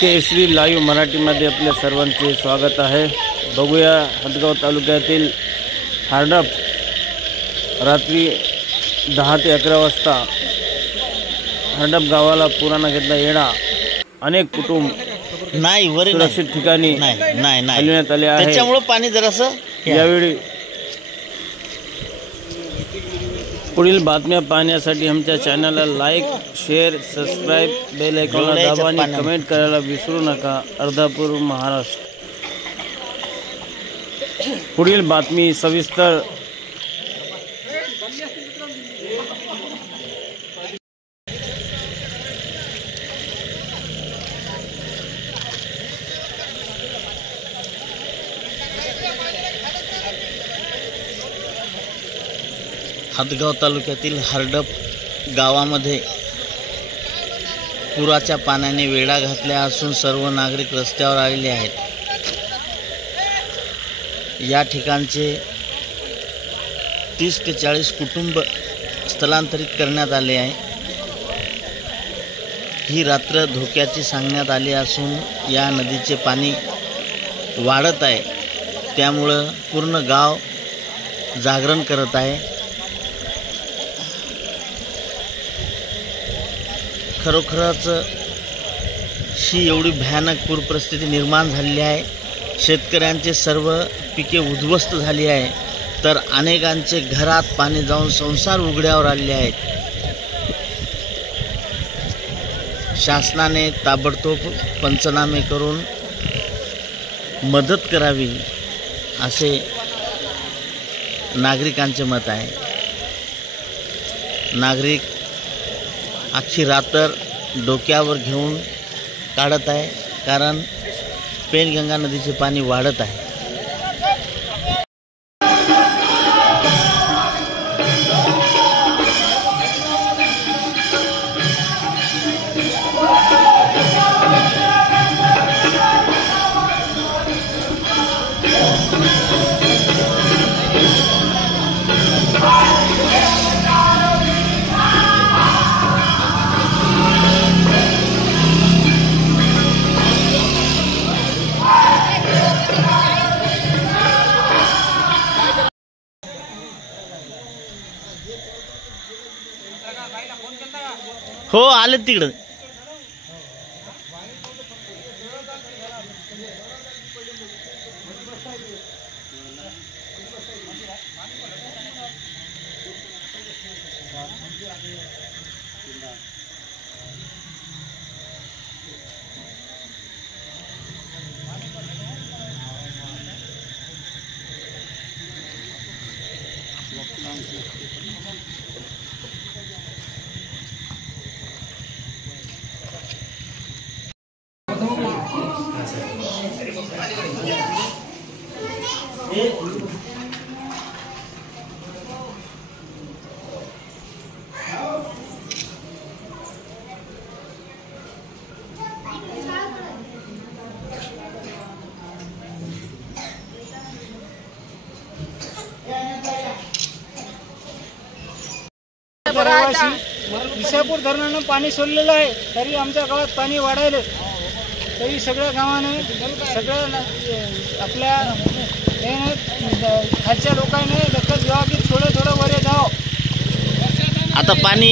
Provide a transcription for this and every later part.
केसरी live मराठीमध्ये आपल्या सर्वांचे स्वागत आहे। बघूया हदगाव तालुक्यातील हार्डप रात्री 10 ते 11 वाजता हार्डप गावाला पुराणा घेतला येणा अनेक कुटुंब नाही वर सुरक्षित ठिकाणी हलविण्यात आले आहे। त्याच्यामुळे पाणी जरासं यावेळी पुढील बातम्या पाहण्यासाठी आमच्या चॅनलला लाईक, शेअर, सबस्क्राइब, बेल आयकॉनला दाबा आणि कमेंट करायला विसरू नका। अर्धापूर महाराष्ट्र। पुढील बातमी सविस्तर। हदगाव तालुक्यातील हार्डप गावामध्ये पुराच्या पाण्याने वेढा घातला असून सर्व नागरिक रस्त्यावर आलेले आहेत। या ठिकाणचे 30 ते 40 कुटुंब स्थलांतरित करण्यात आले आहे। ही रात्र धोक्याची सांगण्यात आली असून या नदीचे पाणी वाढत आहे, त्यामुळं पूर्ण गाव जागरण करत आहे। खरोखरच ही एवढी भयानक पूर परिस्थिती निर्माण झालेली आहे। शेतकऱ्यांचे सर्व पिके उद्ध्वस्त झाली आहे, तर अनेकांचे घरात पाणी जाऊन संसार उघड्यावर आलेले आहेत। शासनाने ताबडतोब पंचनामे करून मदत करावी असे नागरिकांचे मत आहे। नागरिक अख्खी रात्र डोक्यावर घेऊन काढत आहे, कारण पेनगंगा नदीचे पाणी वाढत आहे। हो आले तिकडं। विसापूर धरणानं पाणी सोडलेलं आहे, तरी आमच्या गावात पाणी वाढायले, तरी सगळ्या गावाने सगळ्या आपल्या खालच्या लोकांनी दखल घ्यावा की थोडं वरे जावं। आता पाणी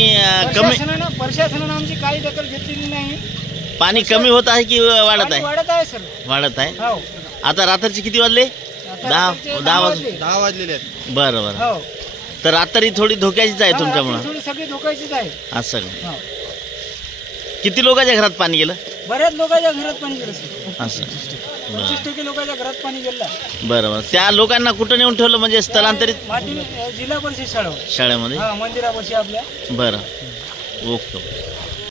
कमी प्रशासनानं आमची काही दखल घेतलेली नाही। पाणी कमी होत आहे की वाढत आहे? वाढत आहे सर, वाढत आहे। हो। आता रात्रीचे किती वाजले? 10 वाजलेले आहेत। बरं बरं। हो, तर रात्री थोडी धोक्याचीच आहे तुमच्यामुळे? थोडी सगळी धोक्याचीच आहे। असं का? किती लोकांच्या घरात पाणी गेलं? बऱ्याच लोकांच्या घरात पाणी गेलं सर। असं 25% लोकांच्या घरात पाणी गेलं। बरं बरं। त्या लोकांना कुठं नेऊन ठेवलं, म्हणजे स्थलांतरित? जिल्हा परिषद शाळेमध्ये, शाळेमध्ये, मंदिरापाशी आपल्या। बरं, ओके।